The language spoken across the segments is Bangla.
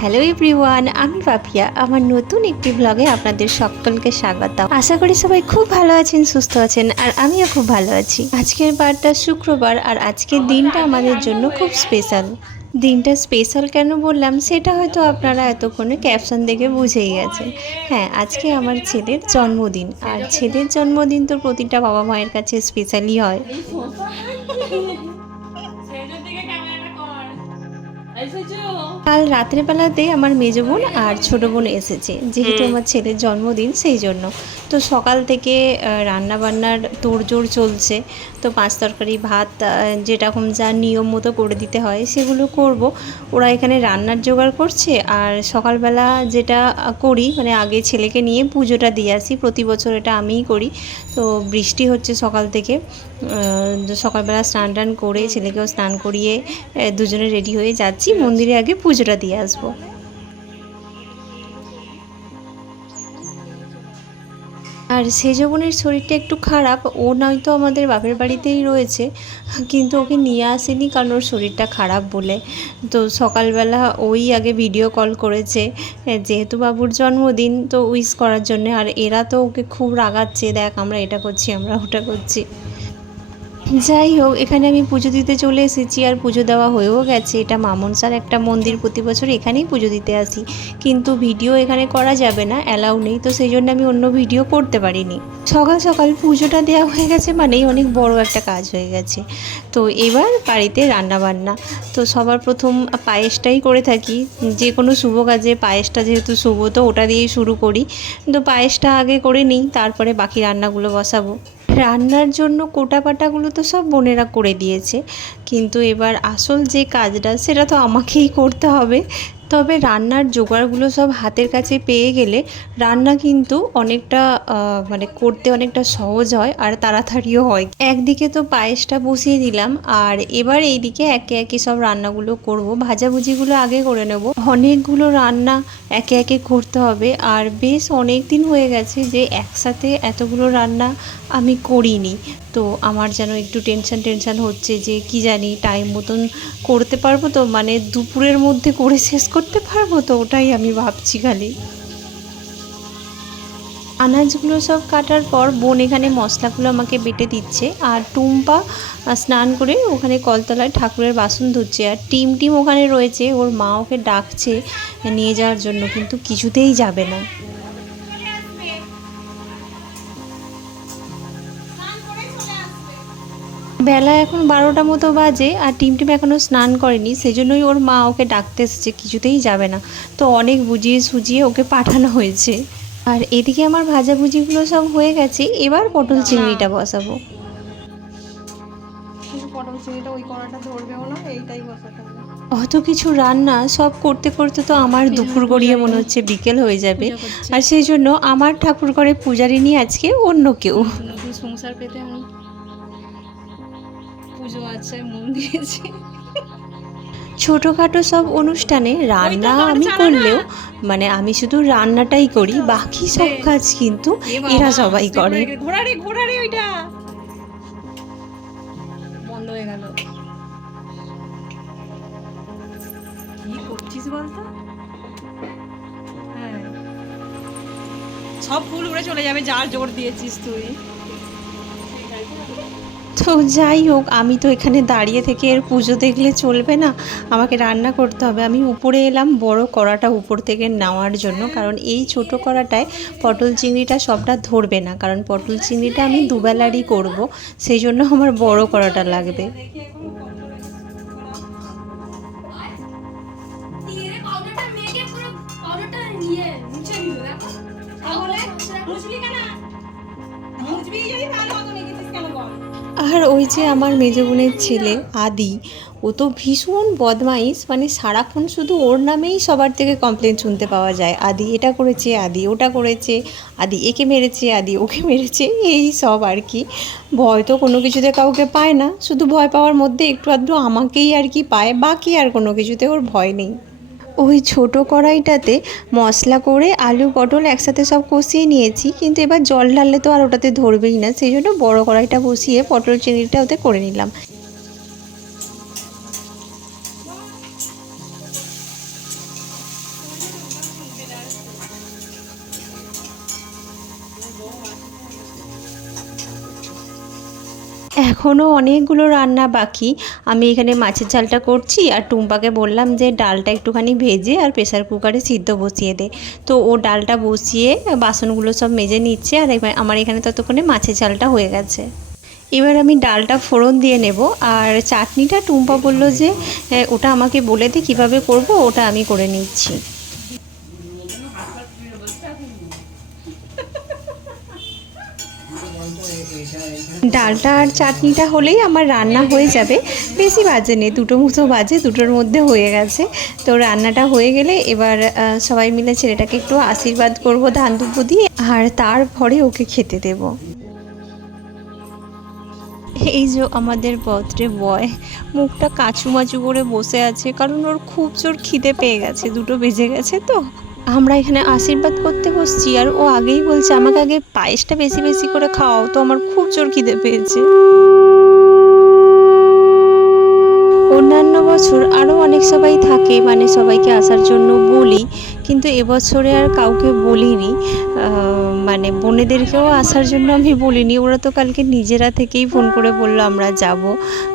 হ্যালো এভরিওয়ান, আমি পাপিয়া আমার নতুন একটি ব্লগে আপনাদের সকলকে স্বাগত আশা করি সবাই খুব ভালো আছেন, সুস্থ আছেন, আর আমিও খুব ভালো আছি। আজকের বারটা শুক্রবার, আর আজকের দিনটা আমাদের জন্য খুব স্পেশাল দিনটা স্পেশাল কেন বললাম, সেটা হয়তো আপনারা এতক্ষণে ক্যাপশন দেখে বুঝেই গেছেন। হ্যাঁ আজকে আমার ছেলের জন্মদিন, আর ছেলের জন্মদিন তো প্রতিটা বাবা মায়ের কাছে স্পেশালই হয়। কাল রাত্রেবেলাতে আমার মেজো বোন আর ছোটো বোন এসেছে যেহেতু আমার ছেলের জন্মদিন সেই জন্য। তো সকাল থেকে রান্না বান্নার তোড়জোড় চলছে। তো পাঁচ তরকারি ভাত যেরকম যা নিয়ম মতো করে দিতে হয় সেগুলো করব। ওরা এখানে রান্নার জোগাড় করছে আর সকালবেলা যেটা করি মানে আগে ছেলেকে নিয়ে পুজোটা দিয়ে আসি প্রতি বছর এটা আমিই করি। তো বৃষ্টি হচ্ছে সকাল থেকে সকালবেলা স্নান টান করে ছেলেকেও স্নান করিয়ে দুজনে রেডি হয়ে যাচ্ছি। মন্দিরে আগে পুজোটা দিয়ে আসব। আর সেজ বোনের শরীরটা একটু খারাপ ও নয়তো আমাদের বাপের বাড়িতেই রয়েছে কিন্তু ওকে নিয়ে আসেনি কারণ ওর শরীরটা খারাপ বলে। তো সকালবেলা ওই আগে ভিডিও কল করেছে যেহেতু বাবুর জন্মদিন তো উইশ করার জন্য আর এরা তো ওকে খুব রাগাচ্ছে দেখ আমরা এটা করছি আমরা ওটা করছি। যাই হোক, এখানে আমি পুজো দিতে চলে এসেছি আর পুজো দেওয়া হয়েও গেছে। এটা মামনসার একটা মন্দির প্রতি বছর এখানেই পুজো দিতে আসি। কিন্তু ভিডিও এখানে করা যাবে না, অ্যালাউ নেই, তো সেই জন্য আমি অন্য ভিডিও করতে পারিনি। সকাল সকাল পুজোটা দেওয়া হয়ে গেছে মানেই অনেক বড় একটা কাজ হয়ে গেছে। তো এবার বাড়িতে রান্না বান্না তো সবার প্রথম পায়েসটাই করে থাকি। যে কোনো শুভ কাজে পায়েসটা যেহেতু শুভ, তো ওটা দিয়েই শুরু করি। তো পায়েসটা আগে করে নিই, তারপরে বাকি রান্নাগুলো বসাবো। রান্নার জন্য কোটা পাটাগুলো তো সব বোনেরা করে দিয়েছে। কিন্তু এবার আসল যে কাজটা সেটা তো আমাকেই করতে হবে। তবে রান্নার জোগাড়গুলো সব হাতের কাছে পেয়ে গেলে রান্না কিন্তু অনেকটা মানে করতে অনেকটা সহজ হয় আর তাড়াতাড়িও হয়। একদিকে তো পায়েসটা বসিয়ে দিলাম আর এবার এইদিকে একে একে সব রান্নাগুলো করব। ভাজাভুজিগুলো আগে করে নেব। অনেকগুলো রান্না একে একে করতে হবে আর বেশ অনেক দিন হয়ে গেছে যে একসাথে এতগুলো রান্না আমি করিনি। তো আমার যেন একটু টেনশন টেনশন হচ্ছে যে কি জানি টাইম মতন করতে পারব তো? মানে দুপুরের মধ্যে করে শেষ করতে পারব তো? ওটাই আমি ভাবছি খালি। আনাজগুলো সব কাটার পর বোন এখানে মশলাগুলো আমাকে বেটে দিচ্ছে। আর টুম্পা স্নান করে ওখানে কলতলায় ঠাকুরের বাসন ধুচ্ছে। আর টিম টিম ওখানে রয়েছে। ওর মা ওকে ডাকছে নিয়ে যাওয়ার জন্য, কিন্তু কিছুতেই যাবে না। বেলা এখন বারোটা মতো বাজে আর টিমটিম এখনও স্নান করেনি সেজন্যই ওর মা ওকে ডাকতে এসেছে কিছুতেই যাবে না। তো অনেক বুঝিয়ে সুজিয়ে ওকে পাঠানো হয়েছে। আর এদিকে আমার ভাজাভুজিগুলো সব হয়ে গেছে এবার পটল চিংড়িটা বসাবো। পটল চিনিটা ওই কড়াটা ধরবেও না এইটাই বসাতে হবে। অত কিছু রান্না সব করতে করতে তো আমার দুপুর গড়িয়ে মনে হচ্ছে বিকেল হয়ে যাবে। আর সেই জন্য আমার ঠাকুর ঘরে পূজারিনী আজকে অন্য কেউ। সংসার পেতে আমি পুজো আছে মন দিয়েছি। ছোটোখাটো সব অনুষ্ঠানে রান্না আমি করলেও মানে আমি শুধু রান্নাটাই করি বাকি সব কাজ কিন্তু এরা সবাই করে। ঘোড়া রে ঘোড়া রে ওইটা। বন্ধ হয়ে গেল। কি করছিস বলতো? হ্যাঁ। সব ফুল উড়ে চলে যাবে যার জোর দিয়েছিস তুই। তো যাই হোক, আমি তো এখানে দাঁড়িয়ে থেকে এর পুজো দেখলে চলবে না। আমাকে রান্না করতে হবে। আমি উপরে এলাম, বড় কড়াটা উপর থেকে নেওয়ার জন্য। কারণ এই ছোট কড়াটায় পটল চিংড়িটা সবটা ধরবে না। কারণ পটল চিংড়িটা আমি দুবেলারই করব, সেই জন্য আমার বড় কড়াটা লাগবে। ওই যে আমার মেজো বোনের ছেলে, আদি, ও তো ভীষণ বদমাইশ মানে সারাক্ষণ শুধু ওর নামেই সবার থেকে কমপ্লেন শুনতে পাওয়া যায়। আদি এটা করেছে, আদি ওটা করেছে, আদি একে মেরেছে, আদি ওকে মেরেছে, এই সব আর কি। ভয় তো কোনো কিছুতে কাউকে পায় না, শুধু ভয় পাওয়ার মধ্যে একটু আধটু আমাকেই আর কি পায়, বাকি আর কোনো কিছুতে ওর ভয় নেই। ওই ছোট কড়াইটাতে মশলা করে আলু, পটল একসাথে সব কষিয়ে নিয়েছি, কিন্তু এবার জল ঢাললে তো আর ওটাতে ধরবেই না, সেই জন্য বড়ো কড়াইটা বসিয়ে পটল চিংড়িটা ওতে করে নিলাম। এখনও অনেকগুলো রান্না বাকি। আমি এখানে মাছের ঝালটা করছি আর টুম্পাকে বললাম যে ডালটা একটুখানি ভেজে আর প্রেসার কুকারে সিদ্ধ বসিয়ে দে। তো ও ডালটা বসিয়ে বাসনগুলো সব মেজে নিচ্ছে আর এবার আমার এখানে ততক্ষণে মাছের ঝালটা হয়ে গেছে। এবার আমি ডালটা ফোড়ন দিয়ে নেব আর চাটনিটা টুম্পা বলল যে "হ্যাঁ, ওটা আমাকে বলে দে কীভাবে করব ওটা আমি করে নিচ্ছি। ডালটা আর চাটনিটা হলেই আমার রান্না হয়ে যাবে। বেশি বাজে নেই, দুটো মতো বাজে, দুটোর মধ্যে হয়ে গেছে। তো রান্নাটা হয়ে গেলে এবার সবাই মিলে ছেলেটাকে একটু আশীর্বাদ করব ধান দুব্বো দিয়ে, আর তারপরে ওকে খেতে দেব। এই যে আমাদের বদ্রে বয়, মুখটা কাচু মাচু করে বসে আছে, কারণ ওর খুব জোর খিদে পেয়ে গেছে, দুটো বেজে গেছে তো। আমরা এখানে আশীর্বাদ করতে বসছি আর ও আগেই বলছে, আমাকে আগে পায়েসটা বেশি বেশি করে খাওয়াও, তো আমার খুব জোর খিদে পেয়েছে। অন্যান্য বছর আরও অনেক সবাই থাকে মানে সবাইকে আসার জন্য বলি, কিন্তু এবছরে আর কাউকে বলিনি। মানে বোনেদেরকেও আসার জন্য আমি বলিনি, ওরা তো কালকে নিজেরা থেকেই ফোন করে বলল, আমরা যাব,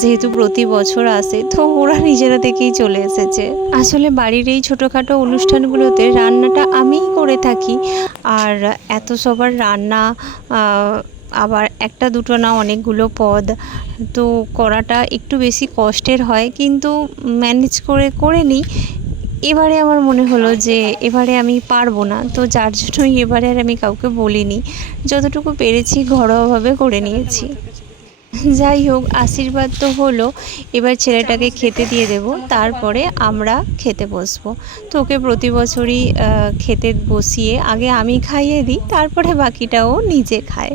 যেহেতু প্রতি বছর আসে। তো ওরা নিজেরা থেকেই চলে এসেছে। আসলে বাড়ির এই ছোটোখাটো অনুষ্ঠানগুলোতে রান্নাটা আমিই করে থাকি, আর এত সবার রান্না আবার একটা দুটো না অনেকগুলো পদ। তো করাটা একটু বেশি কষ্টের হয়, কিন্তু ম্যানেজ করে করে নিই। এবারে আমার মনে হলো যে এবারে আমি পারব না, তো যার জন্যই এবারে আর আমি কাউকে বলিনি। যতটুকু পেরেছি ঘরোয়াভাবে করে নিয়েছি। যাই হোক, আশীর্বাদ তো হলো, এবার ছেলেটাকে খেতে দিয়ে দেব, তারপরে আমরা খেতে বসবো। তো ওকে প্রতি বছরই খেতে বসিয়ে আগে আমি খাইয়ে দিই, তারপরে বাকিটাও নিজে খায়।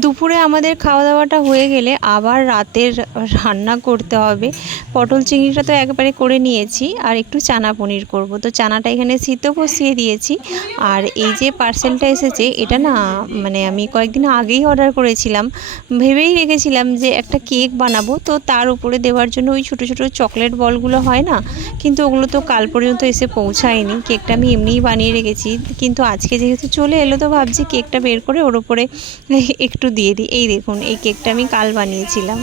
দুপুরে আমাদের খাওয়া দাওয়াটা হয়ে গেলে আবার রাতের রান্না করতে হবে। পটল চিংড়িটা তো একবারে করে নিয়েছি আর একটু চানা পনির করব। তো চানাটা এখানে সিদ্ধ বসিয়ে দিয়েছি। আর এই যে পার্সেলটা এসেছে, এটা না মানে আমি কয়েকদিন আগেই অর্ডার করেছিলাম। ভেবেই রেখেছিলাম যে একটা কেক বানাবো। তো তার উপরে দেওয়ার জন্য ওই ছোটো ছোটো চকলেট বলগুলো হয় না? কিন্তু ওগুলো তো কাল পর্যন্ত এসে পৌঁছায়নি। কেকটা আমি এমনিই বানিয়ে রেখেছি। কিন্তু আজকে যেহেতু চলে এলো, তো ভাবছি কেকটা বের করে ওর উপরে একটু দিয়ে দিই। এই দেখুন, এই কেকটা আমি কাল বানিয়েছিলাম।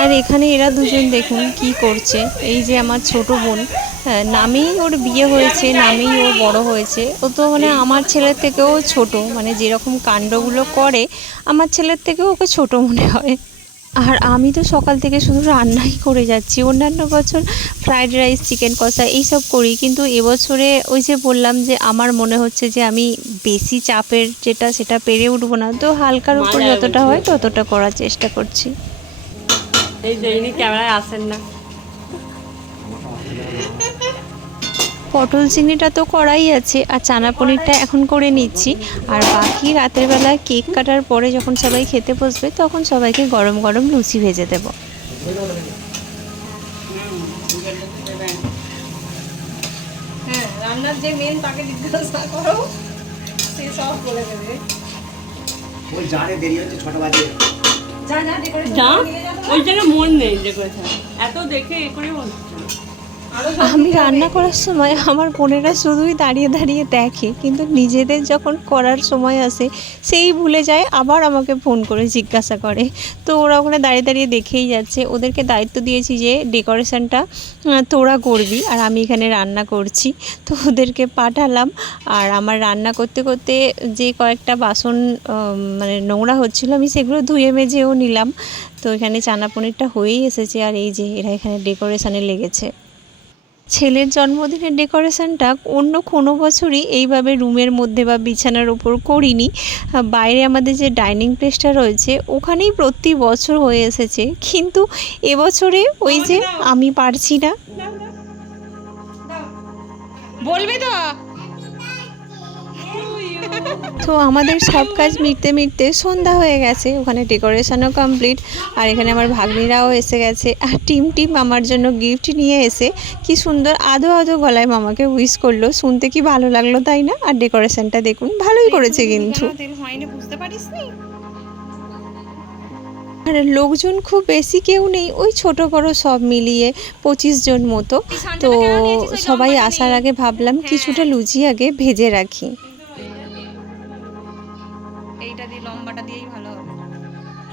আর এখানে এরা দুজন দেখুন কি করছে। এই যে আমার ছোট বোন নামেই ওর বিয়ে হয়েছে নামেই ও বড় হয়েছে। ও তো মানে আমার ছেলের থেকেও ছোট মানে যেরকম কাণ্ডগুলো করে আমার ছেলের থেকেও ওকে ছোট মনে হয়। আর আমি তো সকাল থেকে শুধু রান্নাই করে যাচ্ছি। অন্যান্য বছর ফ্রাইড রাইস চিকেন কষা এইসব করি কিন্তু এবছরে ওই যে বললাম যে আমার মনে হচ্ছে যে আমি বেশি চাপের যেটা সেটা পেরে উঠবো না। তো হালকার উপর যতটা হয় ততটা করার চেষ্টা করছি। এই যে ইনি ক্যামেরায় আসেন না। পটল চিংড়িটা তো করাই আছে আর চানা পনিরটা এখন করে নিচ্ছি। আর বাকি রাতের বেলা কেক কাটার পরে যখন সবাই খেতে বসবে তখন সবাইকে গরম গরম লুচি ভেজে দেব। হ্যাঁ রান্নার যে মেন তাকে জিজ্ঞাসা করো সে সব বলে দেবে। ওই জানে দেরি হচ্ছে ছটা বাজে। যা। ওই জায়গায় মন নেই ডেকোরেশন এত দেখে এ করে আরও আমি রান্না করার সময় আমার বোনেরা শুধুই দাঁড়িয়ে দাঁড়িয়ে দেখে, কিন্তু নিজেদের যখন করার সময় আসে, সেই ভুলে যায়, আবার আমাকে ফোন করে জিজ্ঞাসা করে। তো ওরা ওখানে দাঁড়িয়ে দাঁড়িয়ে দেখেই যাচ্ছে। ওদেরকে দায়িত্ব দিয়েছি যে ডেকোরেশনটা তোরা করবি আর আমি এখানে রান্না করছি। তো ওদেরকে পাঠালাম আর আমার রান্না করতে করতে যে কয়েকটা বাসন মানে নোংরা হচ্ছিল, আমি সেগুলো ধুয়ে মেজেও নিলাম। তো এখানে চানা পনিরটা হয়েই এসেছে আর এই যে এরা এখানে ডেকোরেশনে লেগেছে। ছেলের জন্মদিনের ডেকোরেশনটা অন্য কোনো বছরই এইভাবে রুমের মধ্যে বা বিছানার ওপর করিনি। বাইরে আমাদের যে ডাইনিং প্লেসটা রয়েছে, ওখানেই প্রতি বছর হয়ে এসেছে। কিন্তু এবছরে ওই যে আমি পারছি না। বলবে তো? তো আমাদের সব কাজ মিটতে মিটতে সন্ধ্যা হয়ে গেছে। ওখানে ডেকোরেশনও কমপ্লিট আর এখানে আমার ভাগ্নিরাও এসে গেছে। আর টিম টিম আমার জন্য গিফট নিয়ে এসে কি সুন্দর আধো আধো গলায় মামাকে উইশ করল। শুনতে কি ভালো লাগল তাই না? আর ডেকোরেশনটা দেখুন ভালোই করেছে কিন্তু। বুঝতে পারিস আর লোকজন খুব বেশি কেউ নেই ওই ছোট বড় সব মিলিয়ে পঁচিশ জন মতো। তো সবাই আসার আগে ভাবলাম কিছুটা লুচি আগে ভেজে রাখি।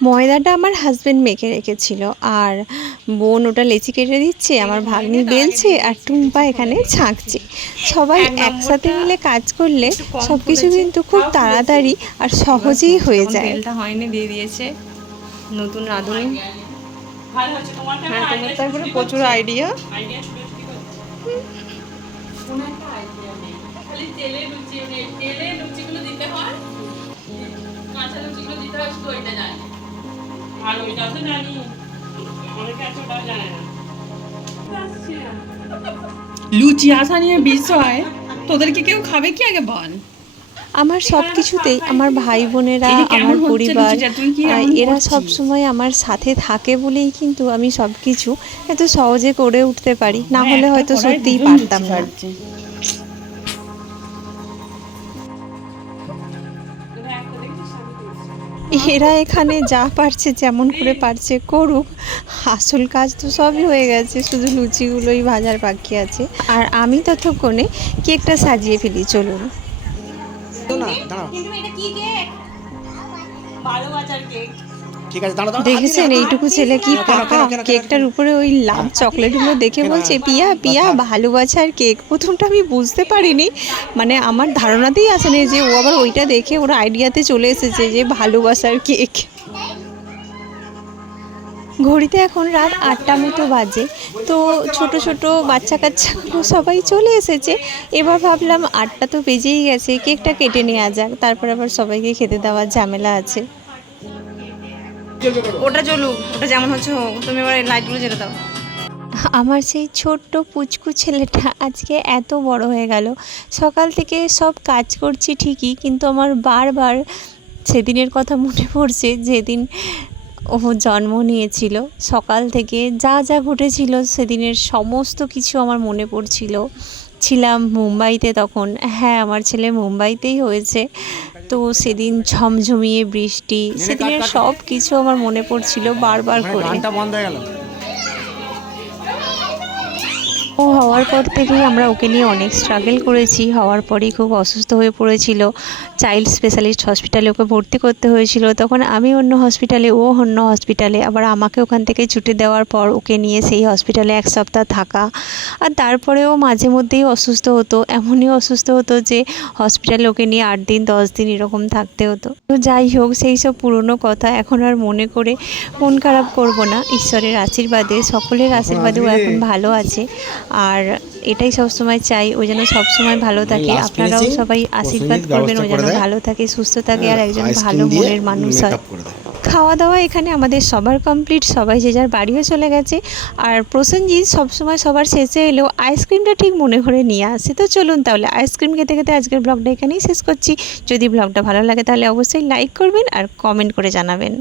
ময়দাটা আমার হাজবেন্ড মেখে রেখেছিল। আর বোন ওটা লেচি কেটে দিচ্ছে আমার ভাগ্নি বেলছে আর টুম্পা এখানে ছাঁকছে। সবাই একসাথে মিলে কাজ করলে সব কিছু কিন্তু খুব তাড়াতাড়ি আর সহজেই হয়ে যায়। তেলটা হয়নি দিয়ে দিয়েছে। নতুন রাঁধুনি। ভালো হচ্ছে তোমার হ্যাঁ তোমার তো একবারে প্রচুর আইডিয়া আইডিয়া একটা আইডিয়া নেই। খালি তেলে লুচি নেই তেলে লুচিগুলো দিতে হয়। কাঁচা লুচিগুলো দিতে হয় শুধু ওইটা জানি। আর ওইটাও তো জানি অনেকে আছে ওটাও জানে না। লুচি আসা নিয়ে বিষয় তোদেরকে কেউ খাবে কি আগে বল? আমার সব কিছুতেই আমার ভাই বোনেরা আমার পরিবার এরা? সব সময় আমার সাথে থাকে বলেই কিন্তু আমি সব কিছু এত সহজে করে উঠতে পারি। না হ্যাঁ, হলে হয়তো সত্যিই পারতাম না। এরা এখানে যা পারছে যেমন করে পারছে করুক। আসল কাজ তো সবই হয়ে গেছে শুধু লুচিগুলোই ভাজার বাকি আছে। আর আমি ততক্ষণে কেকটা সাজিয়ে ফেলি চলুন। না দাঁড়াও। ভালো বাজার কেক। ঠিক আছে দাঁড়াও দাঁড়াও দেখেছেন এইটুকু ছেলে কি পাকা? কেকটার উপরে ওই লাল চকলেটগুলো দেখে বলছে পিয়া পিয়া বাছা। ভালোবাসার কেক? প্রথমটা আমি বুঝতে পারিনি। মানে আমার ধারণাতেই আসেনি যে ও আবার ওইটা দেখে ওর আইডিয়াতে চলে এসেছে যে ভালোবাসার কেক। ঘড়িতে এখন রাত আটটা মতো বাজে। তো ছোট ছোট বাচ্চা কাচ্চাগুলো সবাই চলে এসেছে। এবার ভাবলাম আটটা তো বেজেই গেছে কেকটা কেটে নেওয়া যাক। তারপর আবার সবাইকে খেতে দেওয়ার ঝামেলা আছে। ওটা চলুক ওটা যেমন হচ্ছে হোক তুমি এবার লাইটগুলো জেলে দাও। আমার সেই ছোট্ট পুচকু ছেলেটা আজকে এত বড় হয়ে গেল। সকাল থেকে সব কাজ করছি ঠিকই কিন্তু আমার বারবার সেদিনের কথা মনে পড়ছে যেদিন ও জন্ম নিয়েছিল। সকাল থেকে যা যা ঘটেছিল সেদিনের সমস্ত কিছু আমার মনে পড়ছিল। ছিলাম মুম্বাইতে তখন। হ্যাঁ আমার ছেলে মুম্বাইতেই হয়েছে। তো সেদিন ঝমঝমিয়ে বৃষ্টি সেদিনের সব কিছু আমার মনে পড়ছিল বারবার মানে করে। গানটা বন্ধ হয়ে গেল? ও হওয়ার পর থেকেই আমরা ওকে নিয়ে অনেক স্ট্রাগল করেছি। হওয়ার পরেই খুব অসুস্থ হয়ে পড়েছিল। চাইল্ড স্পেশালিস্ট হসপিটালে ওকে ভর্তি করতে হয়েছিল। তখন আমি অন্য হসপিটালে ও অন্য হসপিটালে আবার আমাকে ওখান থেকে ছুটি দেওয়ার পর ওকে নিয়ে সেই হসপিটালে এক সপ্তাহ থাকা। আর তারপরেও মাঝে মধ্যেই অসুস্থ হতো। এমনই অসুস্থ হতো যে হসপিটালে ওকে নিয়ে আট দিন দশ দিন এরকম থাকতে হতো। তো যাই হোক সেই সব পুরনো কথা এখন আর মনে করে মন খারাপ করব না। ঈশ্বরের আশীর্বাদে সকলের আশীর্বাদে ও এখন ভালো আছে। আর এটাই সবসময় চাই ও যেন সবসময় ভালো থাকে। আপনারাও সবাই আশীর্বাদ করবেন ও যেন ভালো থাকে সুস্থ থাকে আর একজন ভালো মনের মানুষ হয়। খাওয়া দাওয়া এখানে আমাদের সবার কমপ্লিট সবাই যে যার বাড়িও চলে গেছে। আর প্রসেনজিৎ সবসময় সবার শেষে এলেও আইসক্রিমটা ঠিক মনে করে নিয়ে আসে। তো চলুন তাহলে আইসক্রিম খেতে খেতে আজকের ব্লগটা এখানেই শেষ করছি। যদি ব্লগটা ভালো লাগে তাহলে অবশ্যই লাইক করবেন আর কমেন্ট করে জানাবেন।